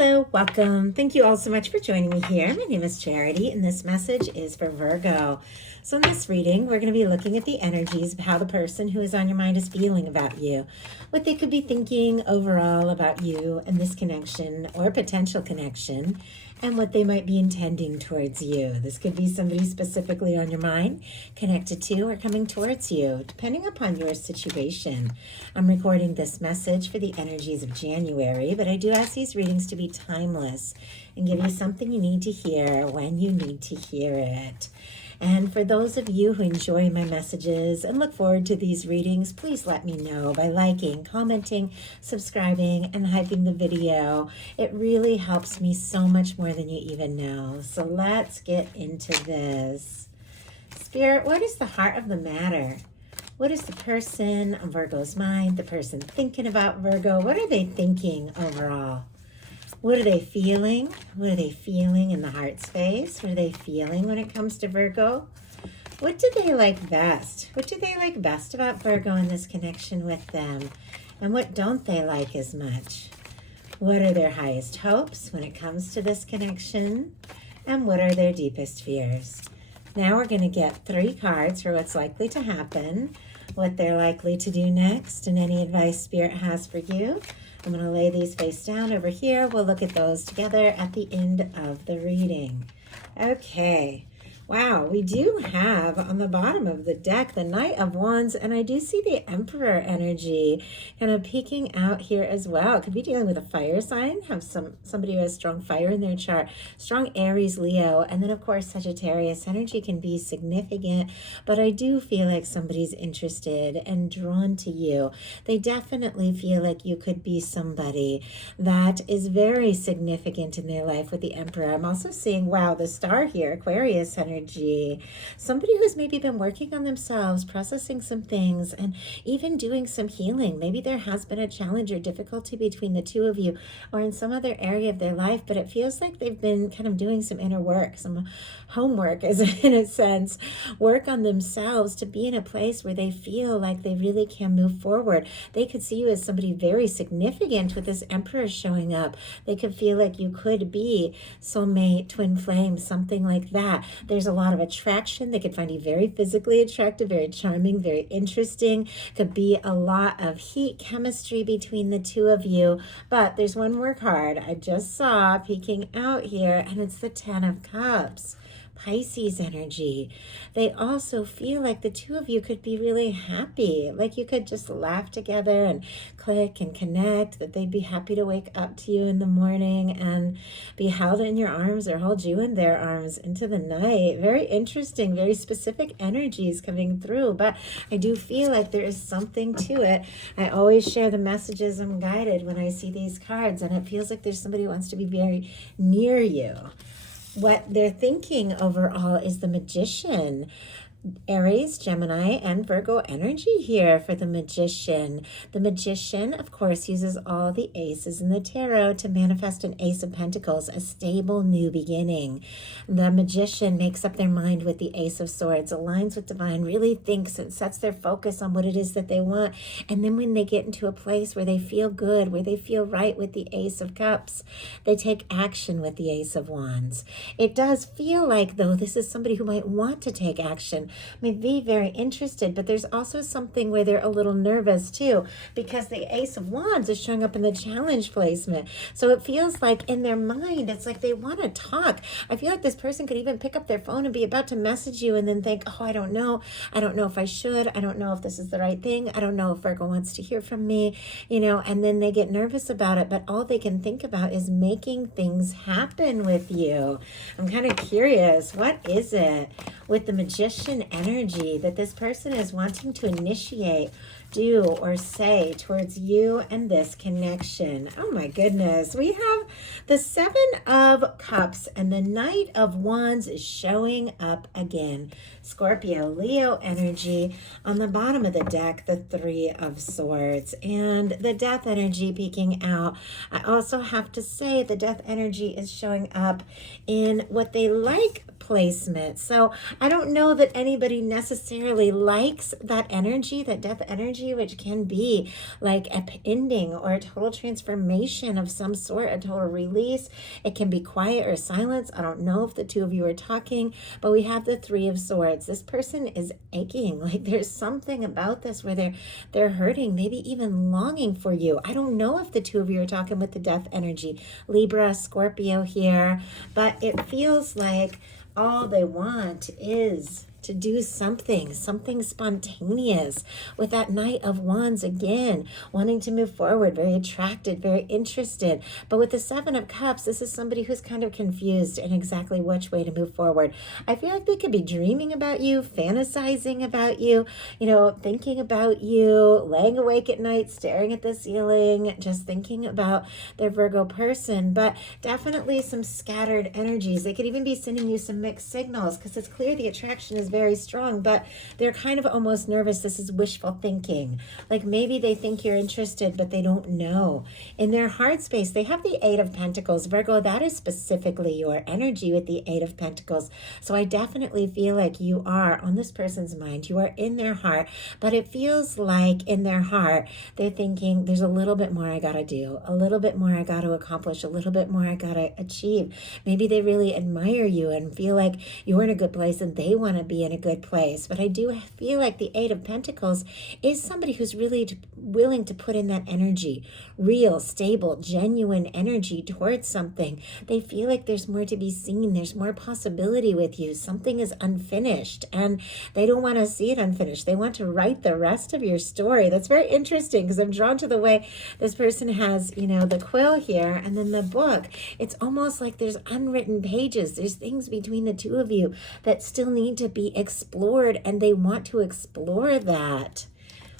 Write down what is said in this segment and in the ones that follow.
Hello, welcome. Thank you all so much for joining me here. My name is Charity, and this message is for Virgo. So in this reading, we're going to be looking at the energies of how the person who is on your mind is feeling about you, what they could be thinking overall about you and this connection or potential connection, and what they might be intending towards you. This could be somebody specifically on your mind, connected to, or coming towards you, depending upon your situation. I'm recording this message for the energies of January, but I do ask these readings to be timeless and give you something you need to hear when you need to hear it. And for those of you who enjoy my messages and look forward to these readings, please let me know by liking, commenting, subscribing, and hyping the video. It really helps me so much more than you even know. So let's get into this. Spirit, what is the heart of the matter? What is the person on Virgo's mind, the person thinking about Virgo? What are they thinking overall? What are they feeling? What are they feeling in the heart space? What are they feeling when it comes to Virgo? What do they like best? What do they like best about Virgo and this connection with them? And what don't they like as much? What are their highest hopes when it comes to this connection? And what are their deepest fears? Now we're going to get 3 cards for what's likely to happen, what they're likely to do next, and any advice Spirit has for you. I'm going to lay these face down over here. We'll look at those together at the end of the reading. Okay. Wow, we do have on the bottom of the deck the Knight of Wands, and I do see the Emperor energy kind of peeking out here as well. Could be dealing with a fire sign, have somebody who has strong fire in their chart, strong Aries, Leo, and then of course Sagittarius energy can be significant, but I do feel like somebody's interested and drawn to you. They definitely feel like you could be somebody that is very significant in their life with the Emperor. I'm also seeing, wow, the star here, Aquarius energy. Somebody who's maybe been working on themselves, processing some things, and even doing some healing. Maybe there has been a challenge or difficulty between the two of you or in some other area of their life, but it feels like they've been kind of doing some inner work, some homework, as in a sense, work on themselves to be in a place where they feel like they really can move forward. They could see you as somebody very significant with this Emperor showing up. They could feel like you could be soulmate, twin flame, something like that. There's a lot of attraction. They could find you very physically attractive, very charming, very interesting. Could be a lot of heat, chemistry between the two of you. But there's one more card I just saw peeking out here, and it's the 10 of Cups. Pisces energy. They also feel like the two of you could be really happy, like you could just laugh together and click and connect, that they'd be happy to wake up to you in the morning and be held in your arms or hold you in their arms into the night. Very interesting, very specific energies coming through, but I do feel like there is something to it. I always share the messages I'm guided when I see these cards, and it feels like there's somebody who wants to be very near you. What they're thinking overall is the Magician. Aries, Gemini, and Virgo energy here for the Magician. The Magician, of course, uses all the aces in the tarot to manifest an Ace of Pentacles, a stable new beginning. The Magician makes up their mind with the Ace of Swords, aligns with divine, really thinks and sets their focus on what it is that they want. And then when they get into a place where they feel good, where they feel right with the Ace of Cups, they take action with the Ace of Wands. It does feel like, though, this is somebody who might want to take action, may be very interested, but there's also something where they're a little nervous too, because the Ace of Wands is showing up in the challenge placement. So it feels like in their mind, it's like they want to talk. I feel like this person could even pick up their phone and be about to message you and then think, oh, I don't know if I should. I don't know if this is the right thing. I don't know if Virgo wants to hear from me, and then they get nervous about it, but all they can think about is making things happen with you. I'm kind of curious, what is it with the Magician energy that this person is wanting to initiate, do, or say towards you and this connection? Oh my goodness. We have the 7 of Cups and the Knight of Wands is showing up again. Scorpio, Leo energy. On the bottom of the deck, the 3 of Swords and the Death energy peeking out. I also have to say the Death energy is showing up in what they like placement. So I don't know that anybody necessarily likes that energy, that Death energy. energy, which can be like a ending or a total transformation of some sort, a total release. It can be quiet or silence. I don't know if the two of you are talking, but we have the Three of Swords. This person is aching. Like there's something about this where they're hurting, maybe even longing for you. I don't know if the two of you are talking with the Death energy. Libra, Scorpio here, but it feels like all they want is to do something spontaneous with that Knight of Wands again, wanting to move forward, very attracted, very interested. But with the Seven of Cups, this is somebody who's kind of confused in exactly which way to move forward. I feel like they could be dreaming about you, fantasizing about you, thinking about you, laying awake at night, staring at the ceiling, just thinking about their Virgo person. But definitely some scattered energies. They could even be sending you some mixed signals, because it's clear the attraction is very strong, but they're kind of almost nervous. This is wishful thinking. Like maybe they think you're interested, but they don't know. In their heart space, they have the Eight of Pentacles. Virgo, that is specifically your energy with the Eight of Pentacles. So I definitely feel like you are on this person's mind. You are in their heart, but it feels like in their heart, they're thinking there's a little bit more I got to do, a little bit more I got to accomplish, a little bit more I got to achieve. Maybe they really admire you and feel like you're in a good place and they want to be in a good place. But I do feel like the Eight of Pentacles is somebody who's really willing to put in that energy, real, stable, genuine energy towards something. They feel like there's more to be seen. There's more possibility with you. Something is unfinished and they don't want to see it unfinished. They want to write the rest of your story. That's very interesting, because I'm drawn to the way this person has, the quill here and then the book. It's almost like there's unwritten pages. There's things between the two of you that still need to be explored, and they want to explore that.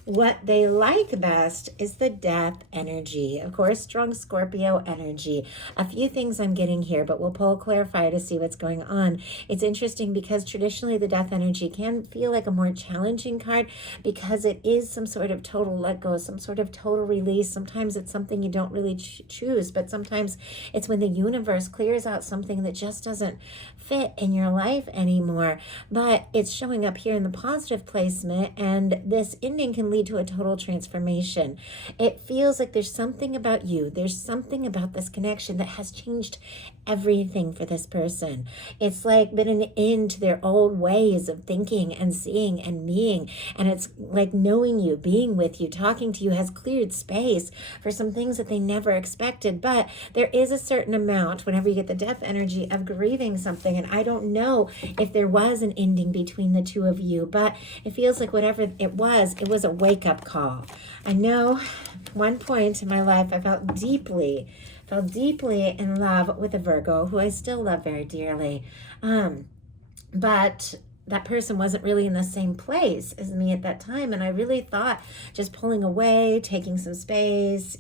What they like best is the Death energy. Of course, strong Scorpio energy. A few things I'm getting here, but we'll pull clarify to see what's going on. It's interesting because traditionally the Death energy can feel like a more challenging card, because it is some sort of total let go, some sort of total release. Sometimes it's something you don't really choose, but sometimes it's when the universe clears out something that just doesn't fit in your life anymore. But it's showing up here in the positive placement, and this ending can lead to a total transformation. It feels like there's something about you. There's something about this connection that has changed everything for this person. It's like been an end to their old ways of thinking and seeing and being. And it's like knowing you, being with you, talking to you has cleared space for some things that they never expected. But there is a certain amount, whenever you get the Death energy, of grieving something. And I don't know if there was an ending between the two of you, but it feels like whatever it was a wake-up call. I know one point in my life I felt deeply in love with a Virgo who I still love very dearly. But that person wasn't really in the same place as me at that time. And I really thought just pulling away, taking some space,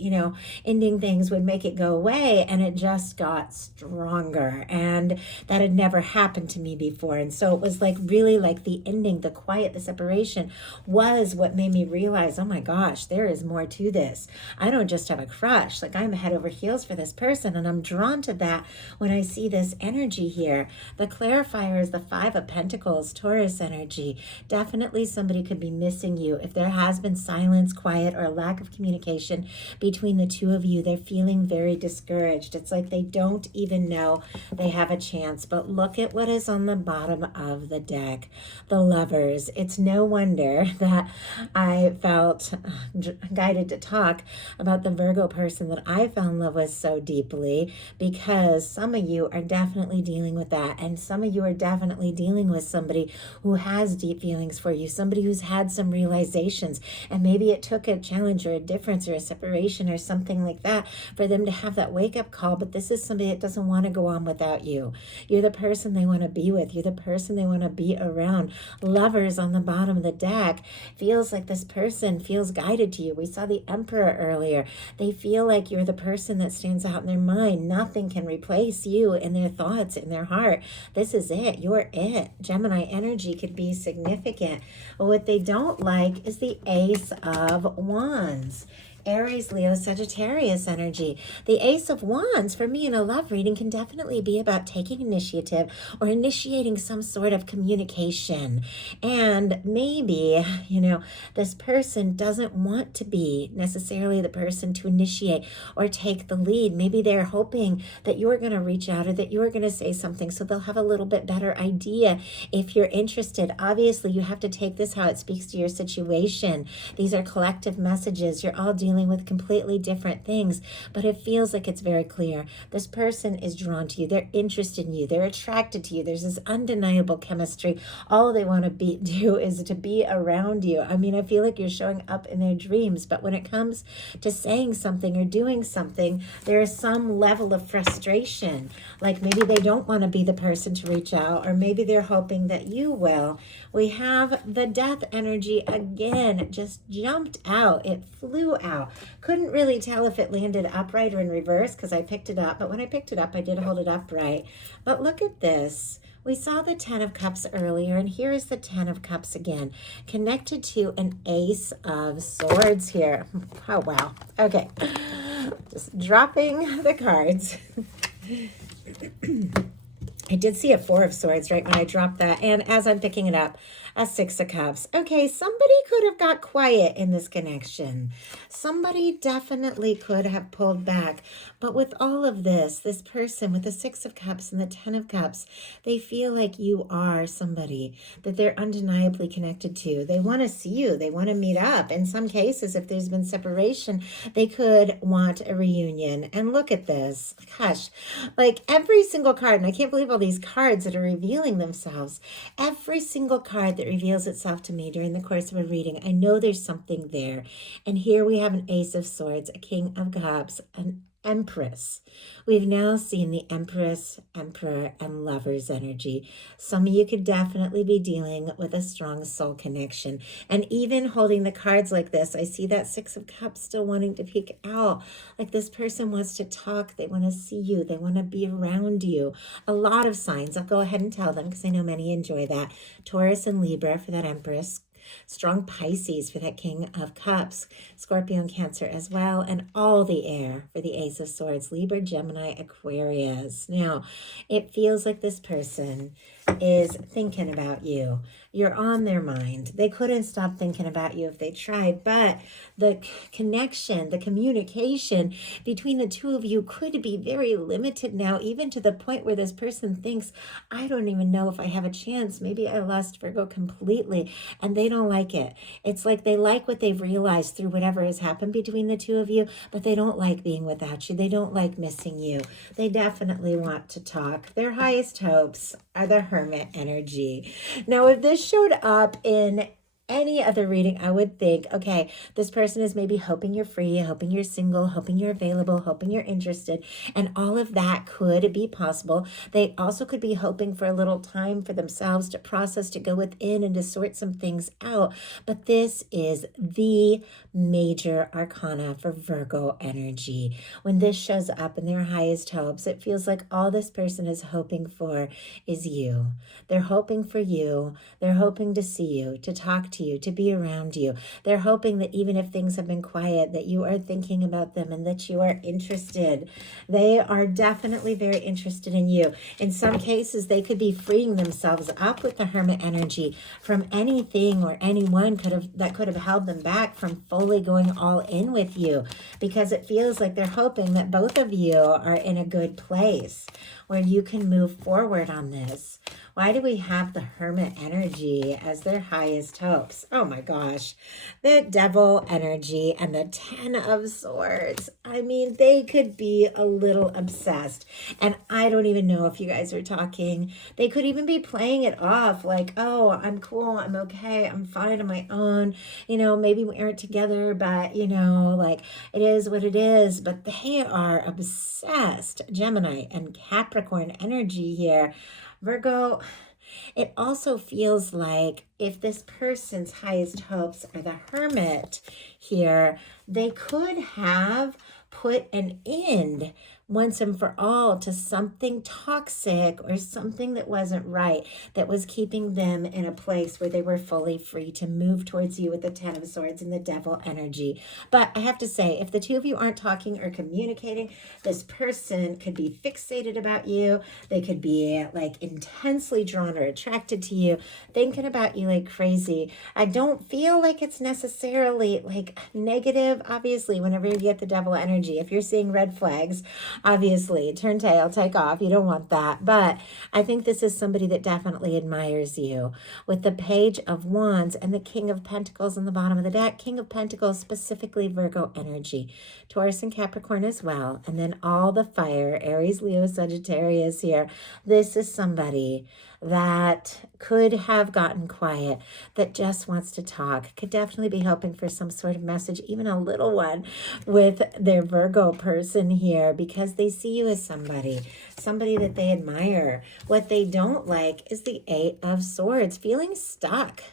ending things would make it go away. And it just got stronger. And that had never happened to me before. And so it was like really like the ending, the quiet, the separation was what made me realize, oh my gosh, there is more to this. I don't just have a crush. Like I'm head over heels for this person. And I'm drawn to that when I see this energy here. The clarifier is the Five of Pentacles, Taurus energy. Definitely somebody could be missing you. If there has been silence, quiet, or a lack of communication between the two of you, they're feeling very discouraged. It's like they don't even know they have a chance. But look at what is on the bottom of the deck. The Lovers. It's no wonder that I felt guided to talk about the Virgo person that I fell in love with so deeply, because some of you are definitely dealing with that. And some of you are definitely dealing with somebody who has deep feelings for you, somebody who's had some realizations, and maybe it took a challenge or a difference or a separation or something like that for them to have that wake-up call. But this is somebody that doesn't want to go on without you. You're the person they want to be with. You're the person they want to be around. Lovers on the bottom of the deck. Feels like this person feels guided to you. We saw the Emperor earlier. They feel like you're the person that stands out in their mind. Nothing can replace you in their thoughts, in their heart. This is it. You're it. Gemini energy could be significant. But what they don't like is the Ace of Wands. Aries, Leo, Sagittarius energy. The Ace of Wands, for me in a love reading, can definitely be about taking initiative or initiating some sort of communication. And maybe, this person doesn't want to be necessarily the person to initiate or take the lead. Maybe they're hoping that you're going to reach out or that you're going to say something so they'll have a little bit better idea if you're interested. Obviously, you have to take this how it speaks to your situation. These are collective messages. You're all dealing with completely different things, but it feels like it's very clear. This person is drawn to you. They're interested in you. They're attracted to you. There's this undeniable chemistry. All they want to do is to be around you. I mean, I feel like you're showing up in their dreams, but when it comes to saying something or doing something, there is some level of frustration. Like maybe they don't want to be the person to reach out, or maybe they're hoping that you will. We have the death energy again, just jumped out. It flew out. Couldn't really tell if it landed upright or in reverse because I picked it up. But when I picked it up, I did hold it upright. But look at this. We saw the 10 of Cups earlier, and here is the 10 of Cups again, connected to an Ace of Swords here. Oh, wow. Okay. Just dropping the cards. I did see a 4 of Swords right when I dropped that. And as I'm picking it up, a 6 of Cups. Okay, somebody could have got quiet in this connection. Somebody definitely could have pulled back. But with all of this person with the 6 of Cups and the 10 of Cups, they feel like you are somebody that they're undeniably connected to. They want to see you. They want to meet up. In some cases, if there's been separation, they could want a reunion. And look at this. Gosh, like every single card, and I can't believe all these cards that are revealing themselves. Every single card that reveals itself to me during the course of a reading, I know there's something there. And here we have an Ace of Swords, a King of Cups, an Empress. We've now seen the Empress, Emperor, and Lover's energy. Some of you could definitely be dealing with a strong soul connection. And even holding the cards like this, I see that 6 of Cups still wanting to peek out. Like this person wants to talk. They want to see you. They want to be around you. A lot of signs. I'll go ahead and tell them because I know many enjoy that. Taurus and Libra for that Empress. Strong Pisces for that King of Cups, Scorpio and Cancer as well, and all the air for the Ace of Swords, Libra, Gemini, Aquarius. Now, it feels like this person is thinking about you. You're on their mind. They couldn't stop thinking about you if they tried, but the connection, the communication between the two of you could be very limited now, even to the point where this person thinks, I don't even know if I have a chance. Maybe I lost Virgo completely, and they don't like it. It's like they like what they've realized through whatever has happened between the two of you, but they don't like being without you. They don't like missing you. They definitely want to talk. Their highest hopes are the Hermit energy. Now, if this showed up in any other reading, I would think, okay, this person is maybe hoping you're free, hoping you're single, hoping you're available, hoping you're interested, and all of that could be possible. They also could be hoping for a little time for themselves to process, to go within and to sort some things out. But this is the major arcana for Virgo energy. When this shows up in their highest hopes, it feels like all this person is hoping for is you. They're hoping for you. They're hoping to see you, to talk to you, to be around you. They're hoping that even if things have been quiet, that you are thinking about them and that you are interested. They are definitely very interested in you. In some cases, they could be freeing themselves up with the Hermit energy from anything or anyone that could have held them back from fully going all in with you, because it feels like they're hoping that both of you are in a good place where you can move forward on this. Why do we have the Hermit energy as their highest hopes? Oh my gosh, the Devil energy and the 10 of Swords. I mean, they could be a little obsessed. And I don't even know if you guys are talking. They could even be playing it off like, oh, I'm cool, I'm okay, I'm fine on my own. Maybe we aren't together, but, like it is what it is. But they are obsessed. Gemini and Capricorn energy here. Virgo, it also feels like if this person's highest hopes are the Hermit here, they could have put an end once and for all to something toxic or something that wasn't right, that was keeping them in a place where they were fully free to move towards you with the Ten of Swords and the Devil energy. But I have to say, if the two of you aren't talking or communicating, this person could be fixated about you. They could be like intensely drawn or attracted to you, thinking about you like crazy. I don't feel like it's necessarily like negative. Obviously, whenever you get the Devil energy, if you're seeing red flags, obviously turn tail, take off. You don't want that. But I think this is somebody that definitely admires you. With the Page of Wands and the King of Pentacles on the bottom of the deck, King of Pentacles, specifically Virgo energy, Taurus and Capricorn as well, and then all the fire, Aries, Leo, Sagittarius here. This is somebody that could have gotten quiet, that just wants to talk, could definitely be hoping for some sort of message, even a little one, with their Virgo person here, because they see you as somebody that they admire. What they don't like is the Eight of Swords, feeling stuck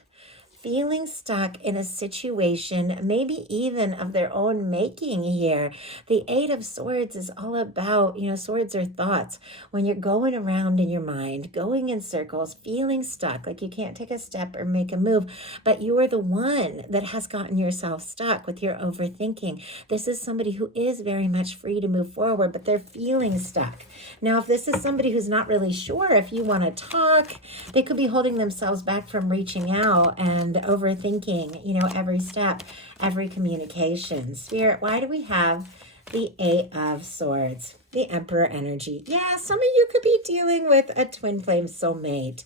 in a situation, maybe even of their own making here. The Eight of Swords is all about, swords are thoughts. When you're going around in your mind, going in circles, feeling stuck, like you can't take a step or make a move, but you are the one that has gotten yourself stuck with your overthinking. This is somebody who is very much free to move forward, but they're feeling stuck. Now, if this is somebody who's not really sure if you want to talk, they could be holding themselves back from reaching out and overthinking, every step, every communication. Spirit, why do we have the Eight of Swords? The Emperor energy. Yeah, some of you could be dealing with a twin flame soulmate.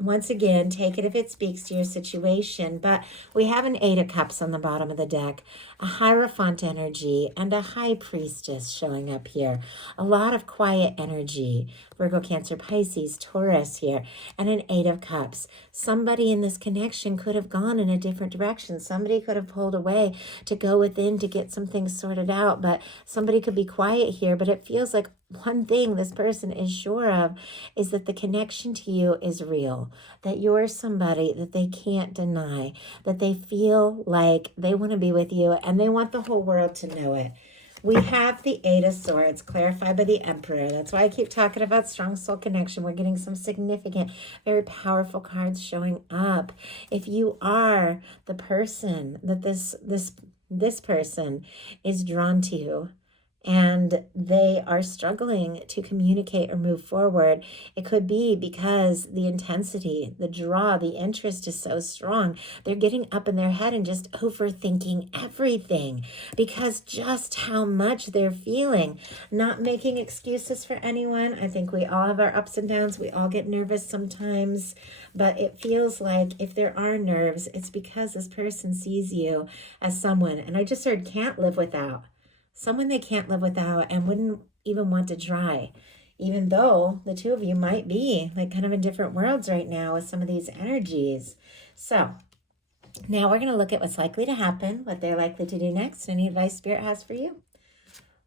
Once again, take it if it speaks to your situation. But we have an Eight of Cups on the bottom of the deck, a Hierophant energy, and a High Priestess showing up here. A lot of quiet energy. Virgo, Cancer, Pisces, Taurus here, and an Eight of Cups. Somebody in this connection could have gone in a different direction. Somebody could have pulled away to go within to get some things sorted out, but somebody could be quiet here, but it feels like one thing this person is sure of is that the connection to you is real, that you're somebody that they can't deny, that they feel like they want to be with you and they want the whole world to know it. We have the Eight of Swords clarified by the Emperor. That's why I keep talking about strong soul connection. We're getting some significant, very powerful cards showing up. If you are the person that this person is drawn to you, and they are struggling to communicate or move forward, it could be because the intensity, the draw, the interest is so strong. They're getting up in their head and just overthinking everything because just how much they're feeling. Not making excuses for anyone. I think we all have our ups and downs. We all get nervous sometimes, but it feels like if there are nerves, it's because this person sees you as someone, and I just heard can't live without. Someone they can't live without and wouldn't even want to try, even though the two of you might be like kind of in different worlds right now with some of these energies. So now we're going to look at what's likely to happen, what they're likely to do next, any advice Spirit has for you.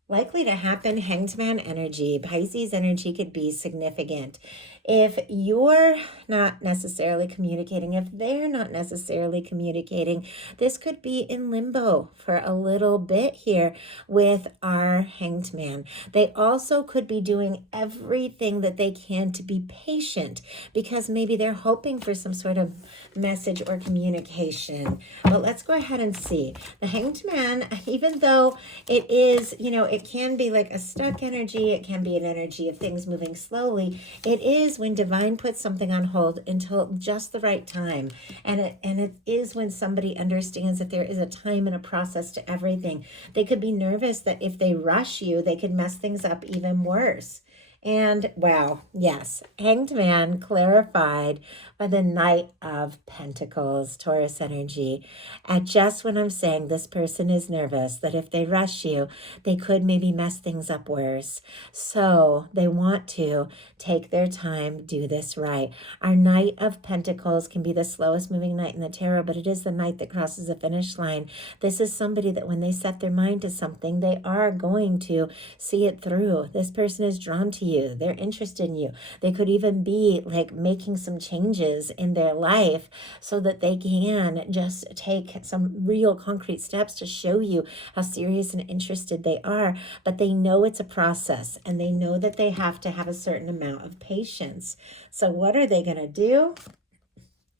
Likely to happen, Hanged Man energy, Pisces energy could be significant. If you're not necessarily communicating, if they're not necessarily communicating, this could be in limbo for a little bit here with our Hanged Man. They also could be doing everything that they can to be patient because maybe they're hoping for some sort of message or communication. But let's go ahead and see. The Hanged Man, even though it is, it can be like a stuck energy, it can be an energy of things moving slowly. It is when divine puts something on hold until just the right time. And it is when somebody understands that there is a time and a process to everything. They could be nervous that if they rush you, they could mess things up even worse. And wow, yes, Hanged Man clarified by the Knight of Pentacles, Taurus energy. At just when I'm saying this person is nervous, that if they rush you, they could maybe mess things up worse. So they want to take their time, do this right. Our Knight of Pentacles can be the slowest moving knight in the tarot, but it is the knight that crosses the finish line. This is somebody that when they set their mind to something, they are going to see it through. This person is drawn to you. They're interested in you. They could even be like making some changes changes in their life so that they can just take some real concrete steps to show you how serious and interested they are. But they know it's a process, and they know that they have to have a certain amount of patience. So what are they going to do?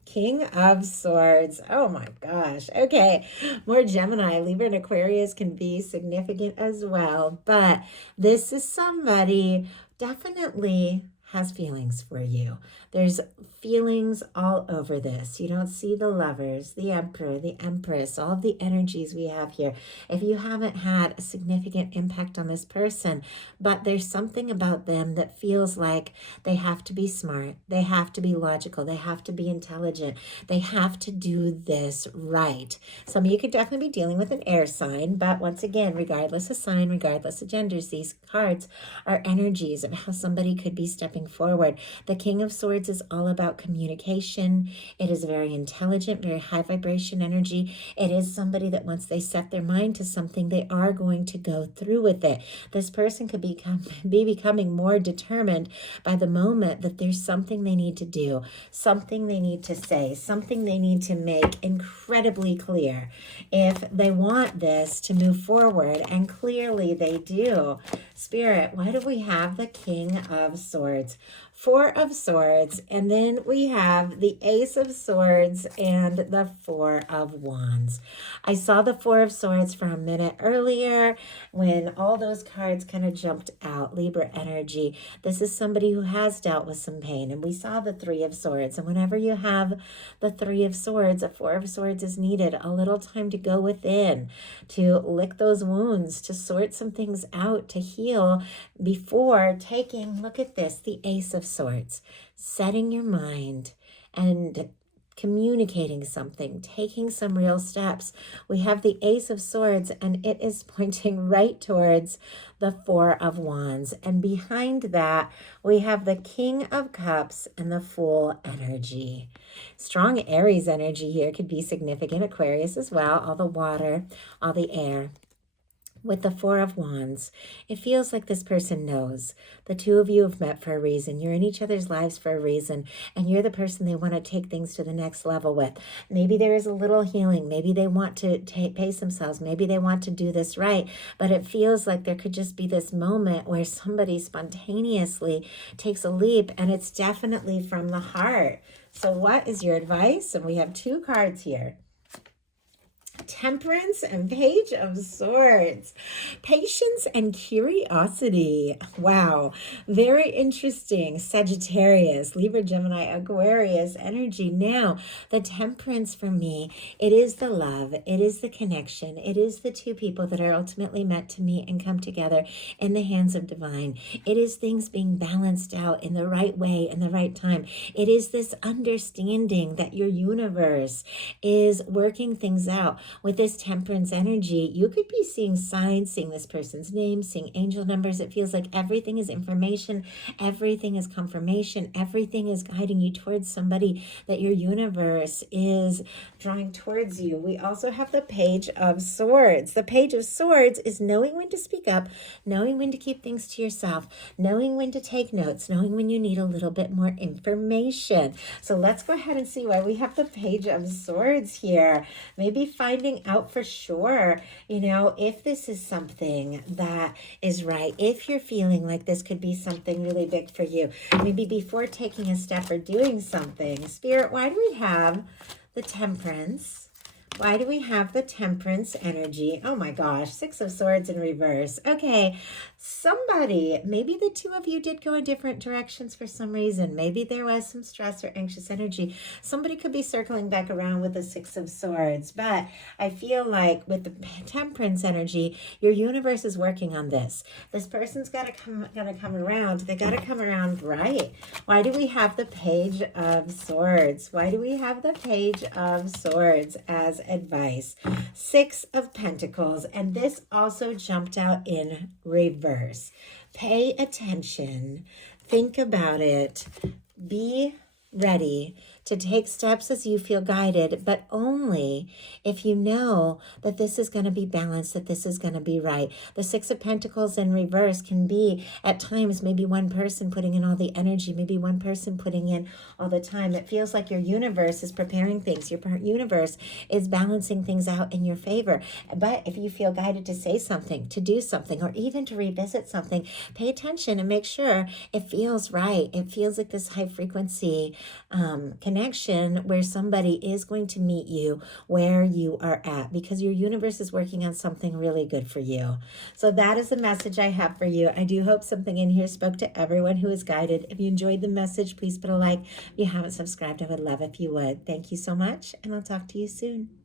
King of Swords. Oh my gosh. Okay. More Gemini. Libra and Aquarius can be significant as well. But this is somebody definitely has feelings for you. There's feelings all over this. You don't see the Lovers, the Emperor, the Empress, all of the energies we have here. If you haven't had a significant impact on this person, but there's something about them that feels like they have to be smart, they have to be logical, they have to be intelligent, they have to do this right. Some of you could definitely be dealing with an air sign, but once again, regardless of sign, regardless of genders, these cards are energies of how somebody could be stepping forward. The King of Swords is all about communication. It is very intelligent, very high vibration energy. It is somebody that once they set their mind to something, they are going to go through with it. This person could be becoming more determined by the moment that there's something they need to do, something they need to say, something they need to make incredibly clear if they want this to move forward, and clearly they do. Spirit, why do we have the King of Swords? Four of Swords, and then we have the Ace of Swords and the Four of Wands. I saw the Four of Swords for a minute earlier when all those cards kind of jumped out. Libra energy. This is somebody who has dealt with some pain, and we saw the Three of Swords. And whenever you have the Three of Swords, a Four of Swords is needed. A little time to go within, to lick those wounds, to sort some things out, to heal before taking, look at this, the Ace of Swords, setting your mind and communicating something, taking some real steps. We have the Ace of Swords, and it is pointing right towards the Four of Wands. And behind that, we have the King of Cups and the Fool energy. Strong Aries energy here could be significant. Aquarius as well, all the water, all the air. With the Four of Wands, it feels like this person knows. The two of you have met for a reason. You're in each other's lives for a reason, and you're the person they want to take things to the next level with. Maybe there is a little healing. Maybe they want to pace themselves. Maybe they want to do this right, but it feels like there could just be this moment where somebody spontaneously takes a leap, and it's definitely from the heart. So what is your advice? And we have two cards here. Temperance and Page of Swords. Patience and curiosity. Wow. Very interesting. Sagittarius, Libra, Gemini, Aquarius energy. Now, the Temperance for me, it is the love. It is the connection. It is the two people that are ultimately meant to meet and come together in the hands of divine. It is things being balanced out in the right way in the right time. It is this understanding that your universe is working things out. With this Temperance energy, you could be seeing signs, seeing this person's name, seeing angel numbers. It feels like everything is information, everything is confirmation, everything is guiding you towards somebody that your universe is drawing towards you. We also have the Page of Swords. The Page of Swords is knowing when to speak up, knowing when to keep things to yourself, knowing when to take notes, knowing when you need a little bit more information. So let's go ahead and see why we have the Page of Swords here. Maybe finding out for sure, if this is something that is right, if you're feeling like this could be something really big for you, maybe before taking a step or doing something. Spirit, why do we have the Temperance? Why do we have the Temperance energy? Oh my gosh, Six of Swords in reverse. Okay, somebody, maybe the two of you did go in different directions for some reason. Maybe there was some stress or anxious energy. Somebody could be circling back around with the Six of Swords, but I feel like with the Temperance energy, your universe is working on this. This person's gotta come around. They gotta come around right. Why do we have the Page of Swords? Why do we have the Page of Swords as advice? Six of Pentacles, and this also jumped out in reverse. Pay attention, think about it, be ready to take steps as you feel guided, but only if you know that this is going to be balanced, that this is going to be right. The Six of Pentacles in reverse can be at times maybe one person putting in all the energy, maybe one person putting in all the time. It feels like your universe is preparing things. Your universe is balancing things out in your favor. But if you feel guided to say something, to do something, or even to revisit something, pay attention and make sure it feels right. It feels like this high frequency connection where somebody is going to meet you where you are at, because your universe is working on something really good for you. So that is the message I have for you. I do hope something in here spoke to everyone who is guided. If you enjoyed the message, please put a like. If you haven't subscribed, I would love if you would. Thank you so much, and I'll talk to you soon.